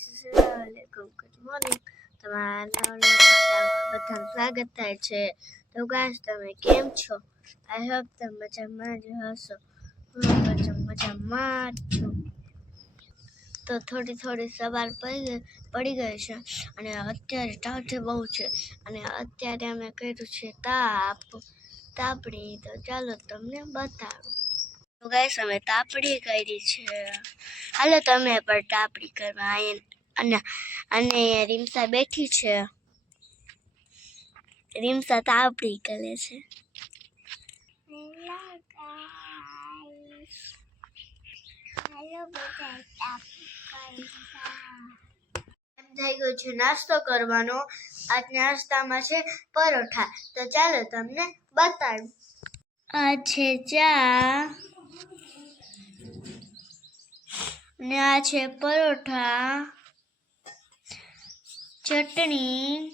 વાલેકુમ good morning તમારા બધાનું સ્વાગત થાય છે. તો ગાઈસ તમે કેમ છો? આઈ હોપ તમે મજામાં જ હશો. હું પણ મજામાં જ છું. તો થોડી થોડી સવાર પડી પડી ગઈ છે અને અત્યારે ટાઢે બહુ છે અને અત્યારે અમે કર્યું છે તાપ. તાપડી તો ચાલો તમને બતાવું. તો ગાઈસ અમે તાપડી કરી છે. હાલો તમે પણ તાપડી કરવા અને અને રીમસા બેઠી છે. રીમસા તાપડી કરે છે. થઈ ગયો છે નાસ્તો કરવાનો. આજ નાસ્તામાં છે પરોઠા. તો ચાલો તમને બતાડું આ છે ચા. ને આ છે પરોઠા, ચટણી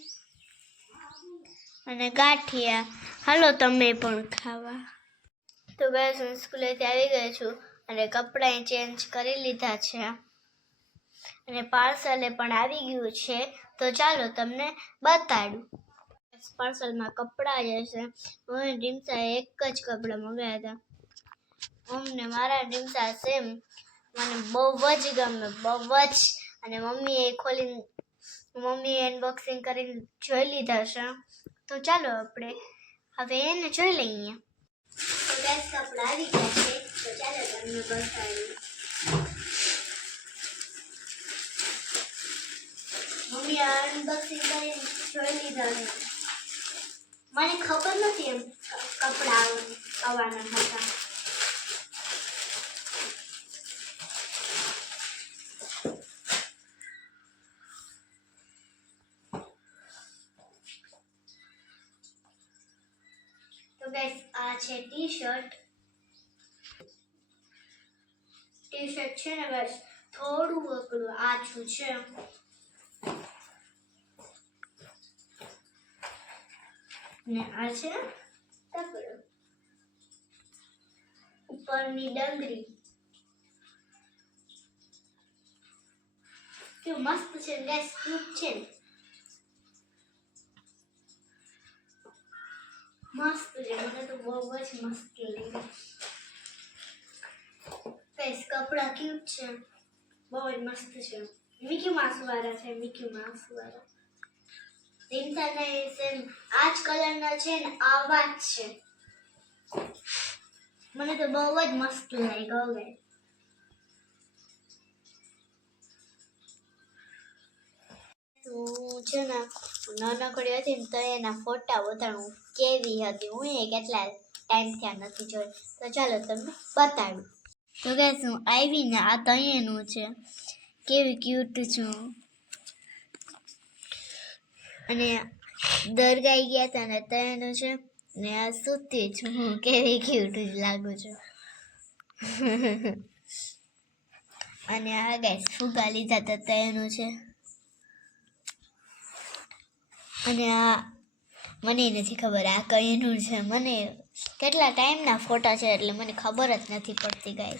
અને ગાંઠિયા. હાલો તમે પણ ખાવા. તો બસ હું સ્કૂલેથી આવી ગઈ છું અને કપડાં ચેન્જ કરી લીધા છે. અને પાર્સલે પણ આવી ગયું છે. તો ચાલો તમને બતાડું. પાર્સલમાં કપડાં જે છે, હું ડીમસા એક જ કપડાં મંગાવ્યા હતા. અમને મારા ડીમસા સેમ મને બહુ જ ગમે બહુ જ. અને મમ્મીએ ખોલીને, મમ્મીએ અનબોક્સિંગ કરીને જોઈ લીધા છે. તો ચાલો આપણે હવે એને જોઈ લઈએ. ગેસ કપડા આવી ગયા છે. તો ચાલો તમને બતાવીએ. મમ્મી અનબોક્સિંગ કરીને જોઈ લીધા છે. મને ખબર નથી એમ, કપડાં આવવાના હતા. ગાઈસ આ છે ટી શર્ટ ટી શર્ટ છે ને ગાઈસ થોડું અકડું આછું છે. ને આ છે તકડો. ઉપરની ડંગરી કેવું મસ્ત છે ગાઈસ ક્યુટ છે મસ્ત મને તો બહુ જ મસ્ત લાગે ફેસ કપડા ક્યુટ છે બહુ જ મસ્ત છે મિકી માસ વાળા છે મિકી માસ વાળા નહીં સેમ આ જ કલરના છે ને આવા જ છે મને તો બહુ જ મસ્ત લાગ્યો હવે હું છે ને નાનકડી હતી ને તો એના ફોટા બતાડું કેવી હતી. હું એ કેટલા ટાઈમ થયા નથી જોઈ. તો ચાલો તમને બતાડું તો કે હું આવીને આ તૈયારનું છે. કેવી ક્યુટ છું. અને દરગાઈ ગયા હતા ને ત્યાંનું છે ને આ સૂતી છું. હું કેવી ક્યુટ જ લાગુ છું. અને આ ગેસ ફુગા લીધા હતા ત્યાંનું છે. અને આ મને નથી ખબર, આ કઈનું છે. મને કેટલા ટાઈમના ફોટા છે એટલે મને ખબર જ નથી પડતી ગાય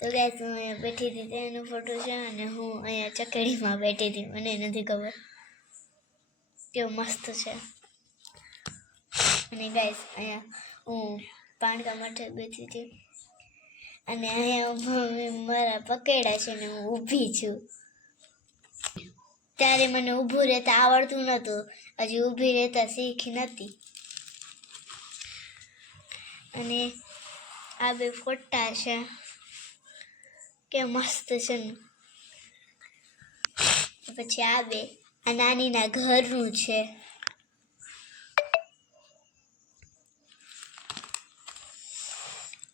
તો ગાય હું અહીંયા બેઠી હતી, તેનો ફોટો છે અને હું અહીંયા ચકેડીમાં બેઠી હતી, મને નથી ખબર. કેવું મસ્ત છે. અને ગાય અહીંયા હું પાણકા માટે બેઠી હતી. અને અહીંયા મારા પકેડા છે ને હું ઊભી છું. ત્યારે મને ઊભું રહેતા આવડતું નહોતું. હજી ઊભી રહેતા શીખી નથી. અને આ બે ફોટા છે. કે મસ્ત છે. પછી આ બે આ નાનીના ઘરનું છે.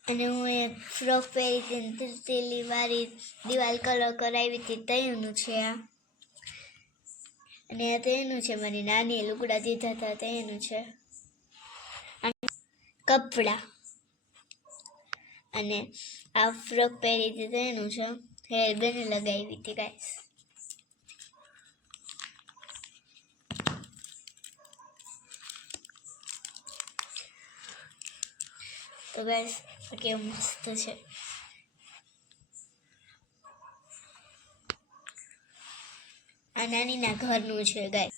અને હું એ ફ્રોક પહેરી હતી વાળી દિવાલ કલર કરાવી હતી તેનું છે આ. અને તેનું છે મારી નાનીએ લુગડા દીધા હતા તેનું છે. કપડા. અને આ ફ્રોક પહેરી હતી તેનું છે, હેર બેને લગાવી હતી ગાઈસ તો ગાઈસ કેવું મસ્ત છે. આ નાનીના ઘરનું છે ગાય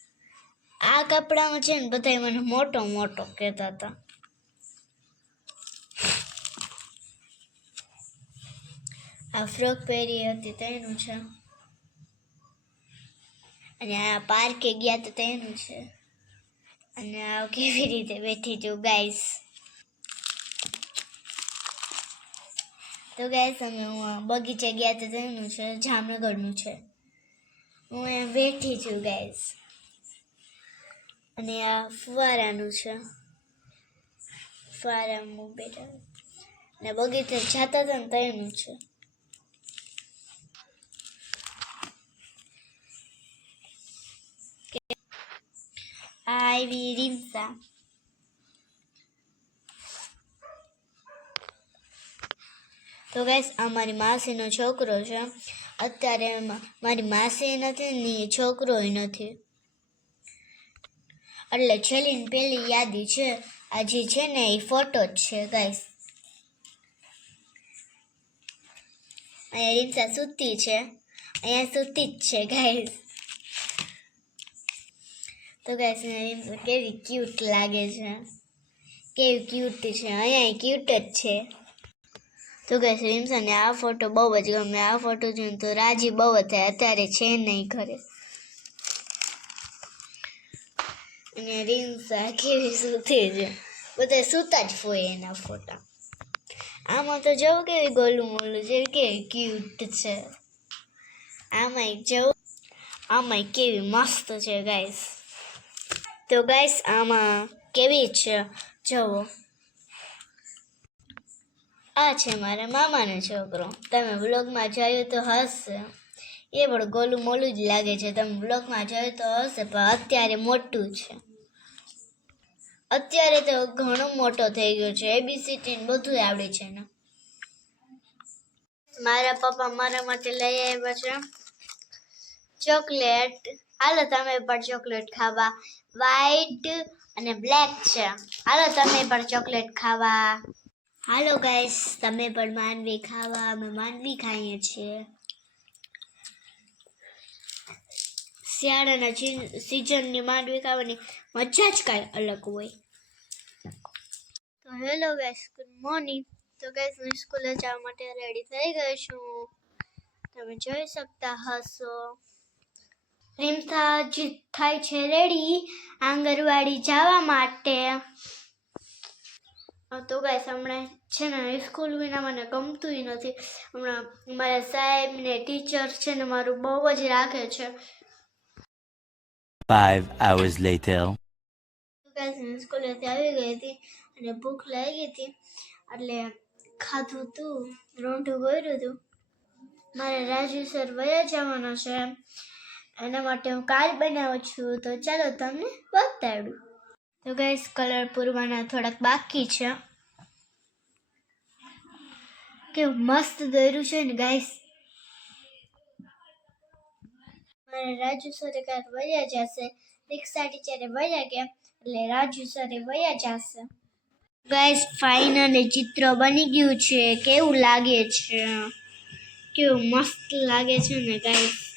આ કપડામાં છે ને બધા મને મોટો મોટો કહેતા હતા. આ ફ્રોક પહેરી હતી તેનું છે. અને આ પાર્કે ગયા તો તેનું છે. અને આ કેવી રીતે બેઠી છું ગાઈસ તો ગાઈસ અમે હું બગીચે ગયા તો તેનું છે, જામનગરનું છે. હું અહીંયા બેઠી છું ગાઈઝ અને આ ફુવારાનું છે. ફુવારામાં બેઠા ને બગીચે જતા હતા ને તેનું છે. આ આવી રીમસા તો ગેસ અમારી મારી માસીનો છોકરો છે. અત્યારે મારી માસી નથી ને છોકરોય નથી. એટલે છેલ્લી પેલી યાદી છે આ જે છે ને એ ફોટો જ છે ગાઈસ અહીંયા રીમસા સૂતી છે, અહીંયા સૂતી જ છે ગાઈસ તો ગાઈસ કેવી ક્યુટ લાગે છે. કેવી ક્યુટ છે, અહીંયા ક્યુટ જ છે. તો ગાઈસ રીમસાને આ ફોટો બહુ જ ગમે. આ ફોટો જોઈને તો રાજી બહુ જ થાય. અત્યારે છે નહીં ઘરે. અને રીમસા કેવી સૂતી છે. બધા સૂતા જ હોય એના ફોટા આમાં તો જવું કેવી ગોલું મોલું છે. કેવી ક્યુટ છે. આમાં જવું. આમાં કેવી મસ્ત છે ગાઈસ તો ગાઈસ આમાં કેવી છે? જવો. આ છે મારા મામાનો છોકરો. તમે બ્લોગમાં જોયું તો હશે. એ પણ ગોલું મોલું જ લાગે છે. તમે બ્લોગમાં જોયું તો હશે, પણ અત્યારે મોટું છે. અત્યારે તો ઘણો મોટો થઈ ગયો છે. એબીસીટી બધું આવડે છે ને મારા પપ્પા મારા માટે લઈ આવ્યા છે. ચોકલેટ. હાલો તમે પણ ચોકલેટ ખાવા. વ્હાઈટ અને બ્લેક છે. હાલો તમે પણ ચોકલેટ ખાવા. હાલો ગાઈસ તમે પણ માંડવી ખાવા, અમે માંડવી ખાઈએ છીએ. શિયાળાના સિઝનની માંડવી ખાવાની મજા જ કાંઈ અલગ હોય. તો હેલો ગાઈસ ગુડ મોર્નિંગ તો ગાઈસ હું સ્કૂલે જવા માટે રેડી થઈ ગઈ છું. તમે જોઈ શકતા હશો. રીમથા થાય છે રેડી આંગણવાડી જવા માટે. તો ગાઈસ હમણાં છે ને સ્કૂલ વિના મને ગમતું નથી. હમણાં મારા સાહેબ ને ટીચર છે ને મારું બહુ જ રાખે છે. Five hours later. સ્કૂલેથી આવી ગઈ હતી અને ભૂખ લાગી હતી. એટલે ખાધું હતું રોંઢું કર્યું હતું મારે રાજુ સર વયા જવાનો છે. એના માટે હું કાલ બનાવું છું. તો ચાલો તમને બતાડું. તો ગાઈસ કલર પૂરવાના થોડાક બાકી છે. કેવું મસ્ત દોર્યું છે ને ગાઈસ મારે રાજુ સરે કાલ વયા જશે. રિક્ષા ટીચરે વયા ગયા, એટલે રાજુ સરે વયા જશે. ગાઈસ ફાઇનલી ચિત્ર બની ગયું છે. કેવું લાગે છે? કેવું મસ્ત લાગે છે ને ગાઈસ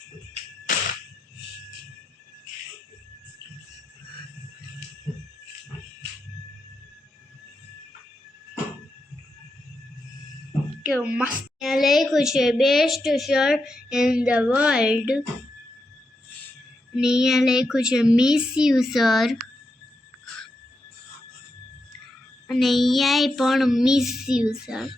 કેવું મસ્ત લખ્યું છે best shirt in the world અને અહીંયા લખ્યું છે મિસ યુ સર અને અહીંયા પણ મિસ યુ સર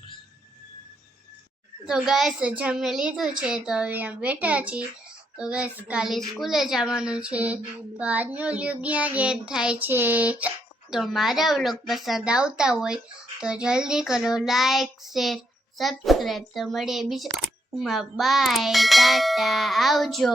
તો ગાઈસ જમી લીધું છે, તો અહીંયા બેઠા છીએ. તો ગાઈસ કાલે સ્કૂલે જવાનું છે. તો આજનો લ્યુગ જ થાય છે. તો મારા વ્લોગ પસંદ આવતા હોય, તો જલ્દી કરો લાઈક શેર સબસ્ક્રાઈબ તો મળીએ બીજા બાય ટાટા આવજો.